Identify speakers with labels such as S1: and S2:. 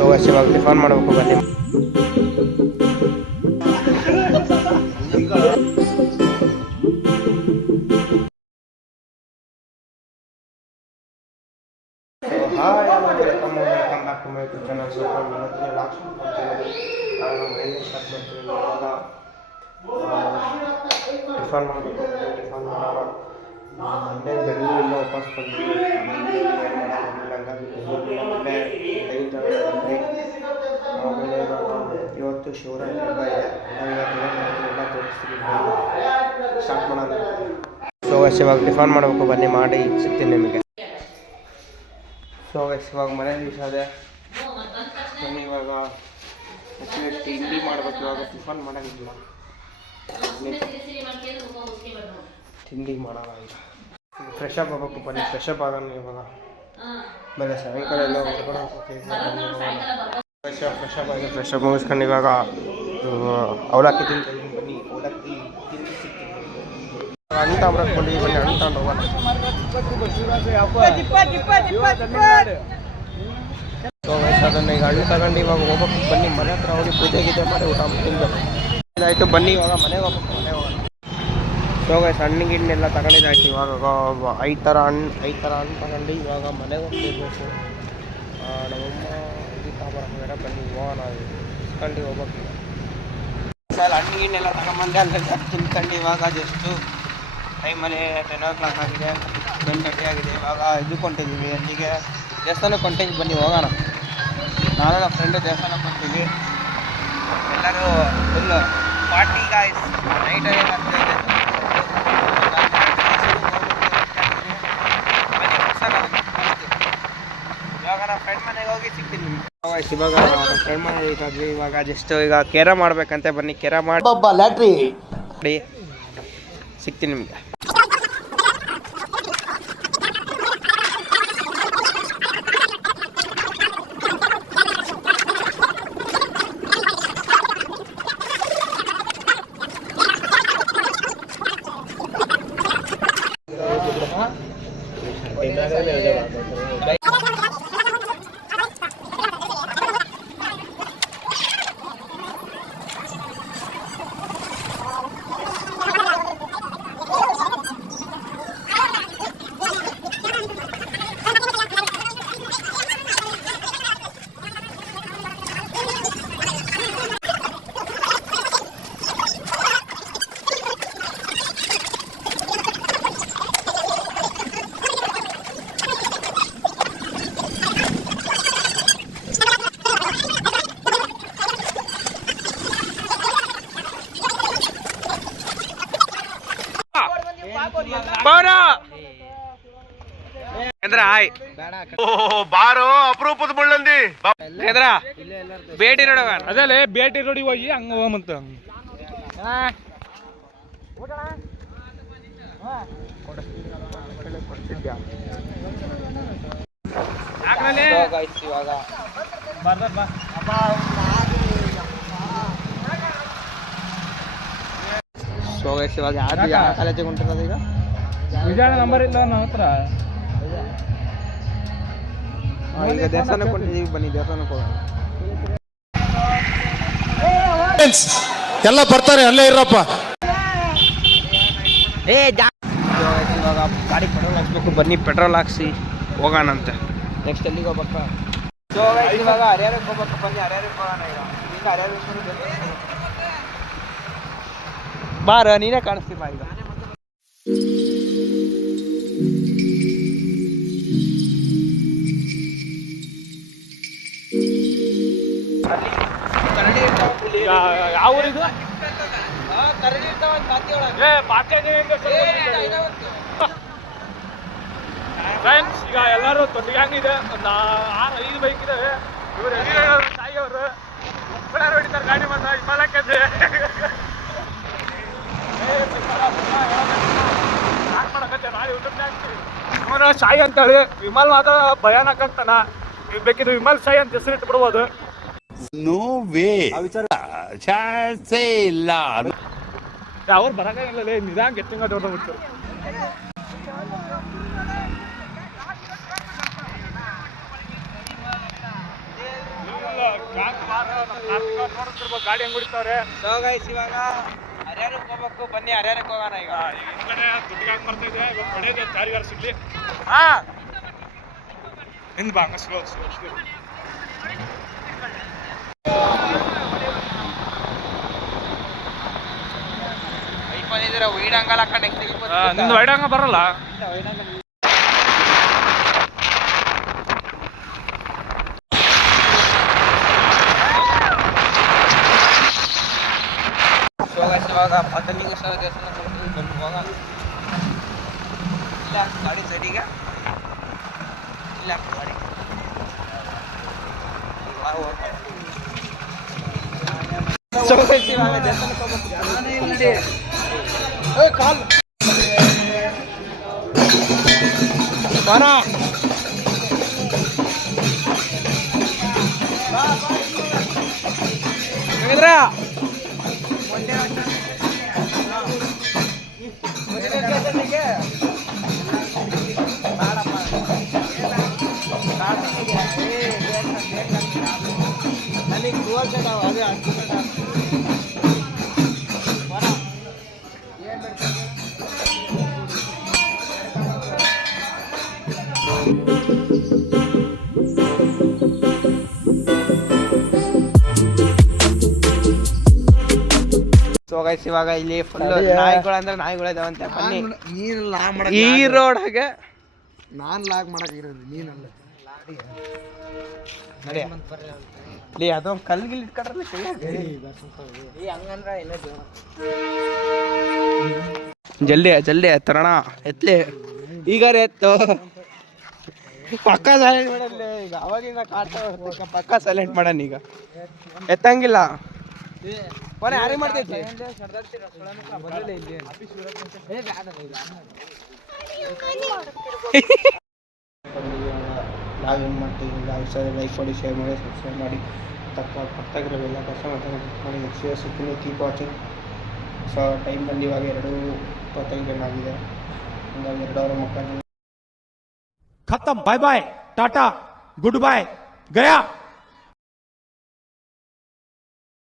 S1: ಇವಾಗ ಟಿಫನ್ ಮಾಡಬೇಕು ಬನ್ನಿ ಟಿಫನ್ ಮಾಡಬೇಕು ಟಿಫನ್ ಮಂಡೇ ಬೆಂಗಳೂರಿಂದ ವಾಪಸ್ ಬಂದ್ವಿ ಮಂಡೇ ಇವತ್ತು ಶಿವರಾತ್ರಿ ಹಬ್ಬ ಇದೆ ನಾವು ಇವತ್ತು ಎಲ್ಲ ಸ್ಟಾರ್ಟ್ ಮಾಡೋಣ. ಸೊ ಇವಾಗ ಟಿಫನ್ ಮಾಡಬೇಕು. ಬನ್ನಿ ಮಾಡಿ ಸಿಗ್ತೀನಿ ನಿಮಗೆ. ಸೊ ಗೈಸ್ ಇವಾಗ ಮನೆ ದಿವಸ ಇದೆ. ಬನ್ನಿ ಇವಾಗ ತಿಂಡಿ ಮಾಡ್ಬೇಕು. ಇವಾಗ ಟಿಫನ್ ಮಾಡೋಂಗಿಲ್ಲ ತಿಂಡಿ ಮಾಡೋಣ ಈಗ. ಫ್ರೆಶ್ ಅಪ್ ಆಗಬೇಕು. ಬನ್ನಿ ಫ್ರೆಶ್ ಅಪ್ ಆಗೋಣ ಇವಾಗ. ಆಮೇಲೆ ಸಾಯಂಕಾಲ ಎಲ್ಲ ಹೊರಗಡೆ ಹೋಗ್ತೀವಿ ಫ್ರೆಶ್ ಅಪ್ ಫ್ರೆಶ್ ಅಪ್ ಆಗಿ, ಫ್ರೆಶ್ ಅಪ್ ಮುಗಿಸ್ಕೊಂಡು ಇವಾಗ ಅವಲಕ್ಕಿ ತಿಂತೀನಿ ಬನ್ನಿ, ಅವಲಕ್ಕಿ ಹಣ್ಣು ತಗೊಂಬರಕ್ಕೆ ಬಂದಿದ್ದೀವಿ ಬನ್ನಿ ಹಣ್ಣು ತಗೊಂಡು ಹೋಗೋಣ ಅದನ್ನು ಈಗ ಹಣ್ಣು ತಗೊಂಡು ಇವಾಗ ಹೋಗ್ಬೇಕು. ಬನ್ನಿ, ಮನೆ ಹತ್ರ ಹೋಗಿ ಪೂಜೆ ಗೀಜೆ ಮಾಡಿ ಊಟ ಇದಾಯಿತು, ಬನ್ನಿ ಇವಾಗ ಮನೆಗೆ ಹೋಗ್ಬೇಕು ಮನೆ ಹೋಗೋಣ. ಸೊ ಗೈಸ್ ಹಣ್ಣು ಗಿಣ್ಣೆಲ್ಲ ತಗೊಂಡಿದ್ದಾಯ್ತು ಇವಾಗ. ಐದು ಥರ ಹಣ್ಣು, ಐದು ಥರ ಹಣ್ಣು ತಗೊಂಡು ಇವಾಗ ಮನೆಗೆ ಹೋಗ್ತಿರ್ಬೇಕು ನಮ್ಮಮ್ಮ ಇದು ತಗೊಂಬರ ಬನ್ನಿ ಹೋಗೋಣ ಇಸ್ಕೊಂಡು ಹೋಗ್ಬೇಕು. ಸರ್, ಹಣ್ಣು ಗಿಣ್ಣೆಲ್ಲ ತಗೊಂಬಂದೆ, ಅಲ್ಲೆಲ್ಲ ತಿನ್ಕೊಂಡು ಇವಾಗ ಜಸ್ಟು ಟೈಮಲ್ಲಿ ಟೆನ್ ಓ ಕ್ಲಾಕ್ ಆಗಿದೆ ಟೆನ್ ತರ್ಟಿ ಆಗಿದೆ, ಇವಾಗ ಇದು ಕೊಂಡಿದ್ದೀವಿ ಅಲ್ಲಿಗೆ ದೇವಸ್ಥಾನಕ್ಕೆ ಹೊಂಟಿದ್ವಿ ಬನ್ನಿ, ಹೋಗೋಣ. ನಾನು ನಮ್ಮ ಫ್ರೆಂಡು ದೇವಸ್ಥಾನಕ್ಕೆ ಹೊಂಟಿದ್ವಿ. ಎಲ್ಲರೂ ಫುಲ್ ಪಾರ್ಟಿ ಗಾಯ್ಸ್ ನೈಟ್ ಏನಾಗ್ತಾ ಇದೆ ಇವಾಗ ನಮ್ಮ ಫ್ರೆಂಡ್ ಮನೆಗೆ ಹೋಗಿ ಸಿಗ್ತೀನಿ ನಿಮ್ಗೆ ಇವಾಗ ಫ್ರೆಂಡ್ ಮನೆಗೆ ಇದ್ವಿ ಇವಾಗ ಜಸ್ಟ್ ಈಗ ಕೇರ ಮಾಡ್ಬೇಕಂತೆ ಬನ್ನಿ ಕೇರ ಮಾಡಿ
S2: ಲ್ಯಾಟ್ರಿ
S1: ಸಿಗ್ತೀನಿ ನಿಮಗೆ. ಚಂದ್ರ ಹಾಯ್
S2: ಬಾರೋ ಅಪರೂಪದ ಮುಳ್ಳಂದಿ.
S1: ಚಂದ್ರ ಭೇಟಿ ನೋಡವ
S3: ಅದಲ್ಲೇ ಭೇಟಿ ರೋಡಿ ಹೋಗಿ ಹಂಗ ಹೋಗಂತ
S1: ಇವಾಗ ಸೊ ಇವಾಗ ಯಾರು ಯಾವ ಕಾಲೇಜಿಗೆ ಹೊಂಟಿರೋದು ಈಗ?
S3: ವಿಜಯನ ನಂಬರ್ ಇಲ್ಲ ನನ್ನ ಹತ್ರ.
S1: ಆ, ಈಗ ದೇವಸ್ಥಾನಕ್ಕೆ ಕೊಟ್ಟಿದ್ದೀವಿ ಬನ್ನಿ ದೇವಸ್ಥಾನಕ್ಕೆ ಹೋಗೋಣ.
S2: ಎಲ್ಲ ಬರ್ತಾರೆ ಅಲ್ಲೇ ಇರಪ್ಪ.
S1: ಏ ಇವಾಗ ಗಾಡಿ ಪೆಟ್ರೋಲ್ ಹಾಕ್ಸ್ಬೇಕು ಬನ್ನಿ ಪೆಟ್ರೋಲ್ ಹಾಕ್ಸಿ ಹೋಗೋಣಂತೆ. ನೆಕ್ಸ್ಟ್ ಎಲ್ಲಿಗೆ ಹೋಗ್ಬೇಕ? ಸೊ ಇವಾಗ ಹರಿಹರಕ್ಕೆ ಹೋಗ್ಬೇಕು ಬನ್ನಿ ಹರಿಹರಕ್ಕೆ ಹೋಗೋಣ ಈಗ. ಬಾರ ನೀನೇ ಕಾಣಿಸ್ತೀವಿ ಬಾ ಈಗ?
S3: ಯಾವ ಊರಿದು ಫ್ರೆಂಡ್ಸ್ ಈಗ ಎಲ್ಲರೂ ತೊಟ್ಟಿಗಂಗಿದೆ ಒಂದು ಆರು ಐದು ಬೈಕ್ ಇದಾವೆ. ಇವರು ಸಾಯಿ ಅವರು ಎಲ್ಲರೂ ಹೊಡಿತಾರೆ ಗಾಡಿ ಬಂದ ನಾಳೆ ಯೂಟ್ಯೂಬ್ನಾಗ ಸಾಯಿ ಅಂತ ಹೇಳಿ ವಿಮಲ್ ಮಾತ್ರ ಭಯಾನಕ ಅಂತಾನ ಬೇಕಿದ್ರೆ ವಿಮಲ್ ಸಾಯಿ ಅಂತ ಹೆಸರಿಟ್ಟು ಬಿಡ್ಬೋದು
S2: ನೋ ವೇ. ಚಾನ್ಸೇ ಇಲ್ಲ.
S3: ಅವ್ರು ಬರಕಾಗಿಲ್ಲ ನಿಧಾನ ಗೆಟ್ಟಿಂಗ ನೋಡ್ತಿರ್ಬೋದು ಗಾಡಿ ಹೆಂಗ್ ಹೊಡಿತಾವ್ರೆ?
S1: ಸೊ ಗೈಸ್ ಇವಾಗ ಹರಿಹರಕ್ಕೆ ಹೋಗ್ಬೇಕು. ಬನ್ನಿ ಹರಿಹರಕ್ಕೆ ಹೋಗೋಣ ಈಗ.
S3: ಗ್ಯಾಂಗ್ ಬರ್ತಾ ಇದೆ. ಇವಾಗ ಹೊಡೆಯೋದು ಯಾರಿಗಾರು ಸಿಗ್ಲಿ? ಹಾ. ಹಿಂದ್ ಬಾ ಹಂಗ ಸ್ಲೋ ಸ್ಲೋ ಸ್ಲೋ
S1: ಬೈಕ್ ಬಂದಿದ್ದೀರ ವೀಡ್ ಹಂಗಲ್ಲ ಹಾಕೊಂಡು ಹೆಂಗ್
S3: ನಿಂದು ವೈಡಂಗ ಬರಲ್ಲ?
S1: ಇವಾಗ ಪತಂಗಿಗೋಸ್ಕರ ದೇವಸ್ಥಾನ ಹೋಗೋಣ ಇಲ್ಲ ಗಾಡಿ ಸೈಡಿಗೆ ಇಲ್ಲ ಗಾಡಿ. ದೇವಸ್ಥಾನಕ್ಕೆ ಹೋಗ್ಬೇಕು. ಏ ಕಾಲ್ ಬಾರ ಹೇಳಿದ್ರ ನನಗೆ ಗೋಲ್ ಅದೇ ಸೊ ಗೈಸ್ ಇವಾಗ ಇಲ್ಲಿ ಫುಲ್ ನಾಯಿಗಳು ಅಂದ್ರೆ ನಾಯಿಗಳು ಇದಾವಂತೆ ಬನ್ನಿ.
S4: ನೀನ್ ಲಾಗ್
S1: ಈ ರೋಡಾಗೆ
S4: ನಾನು ಲಾಗ್ ಮಾಡಕ್ ಇರೋದು ನೀನಲ್ಲ.
S1: ನಡಿ. ಲೇ ಅದೊಂದು ಕಲ್ಲು ಗಿಲ್ ಇಟ್ಕೊಂಡ್ರಲ್ಲ ಜಲ್ದಿ ಜಲ್ದಿ ಎತ್ತರಣ. ಎತ್ಲಿ. ಈಗ ಎತ್ತು. ಪಕ್ಕ ಸೈಲೆಂಟ್ ಮಾಡಲ್ಲ ಈಗ ಅವಾಗಿಂದ ಕಾಡ್ತಾ. ಪಕ್ಕ ಸೈಲೆಂಟ್ ಮಾಡಣ ಈಗ. ಎತ್ತಂಗಿಲ್ಲ. ಕೊನೆ ಯಾರಿಗೆ ಮಾಡ್ತೈತಿ ನಾವೇನು ಮಾಡ್ತೀವಿ ಲೈಕ್ ಲೈಕ್ ಮಾಡಿ ಶೇರ್ ಮಾಡಿ ಸಬ್ಸ್ಕ್ರೈಬ್ ಮಾಡಿ ತಕ್ಕ ಪಕ್ಕದಾಗಿರೋವೆಲ್ಲ ಕೆಲಸ ಮಾಡಿ ನೆಕ್ಸ್ಟ್ ಇಯರ್ ಸಿಗ್ತೀನಿ ಕೀಪ್ ವಾಚಿಂಗ್ ಸೊ ಟೈಮ್ ಬಂದು ಇವಾಗ ಎರಡು ಇಪ್ಪತ್ತೈದು ಆಗಿದೆ ಹಂಗಾಗಿ ಎರಡು ಅವರ ಮಕ್ಕಳು
S5: खत्म bye bye tata good bye गया